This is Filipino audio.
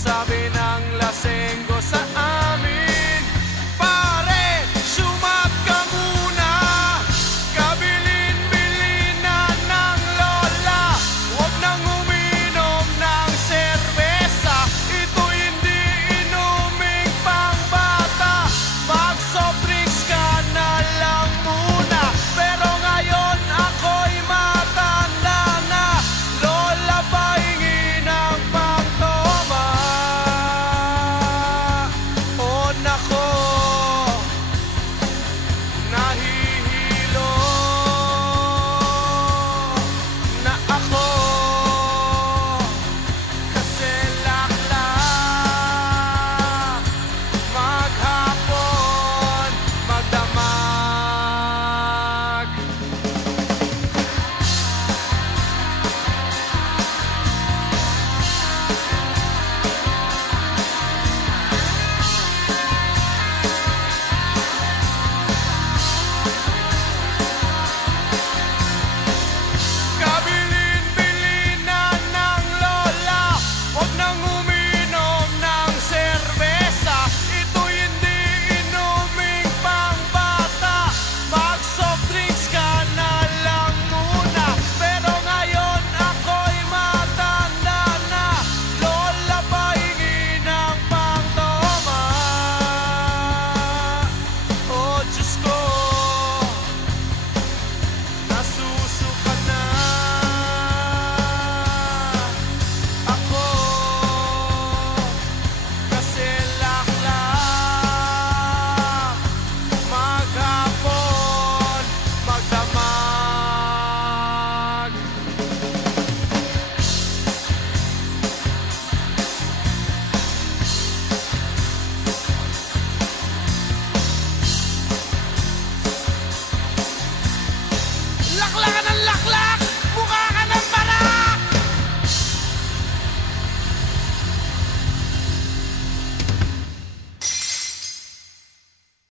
Sabi ng lasenggo sa amin, pare, sumat ka muna. Kabilin-bilin na ng lola, huwag nang uminom ng serbesa. Ito hindi inuming pangbata, mag-soft drinks ka na lang muna. Pero ngayon ako'y matanda na, lola pahingi ng pangtoma. Oh nako, nahihilo na ako kasi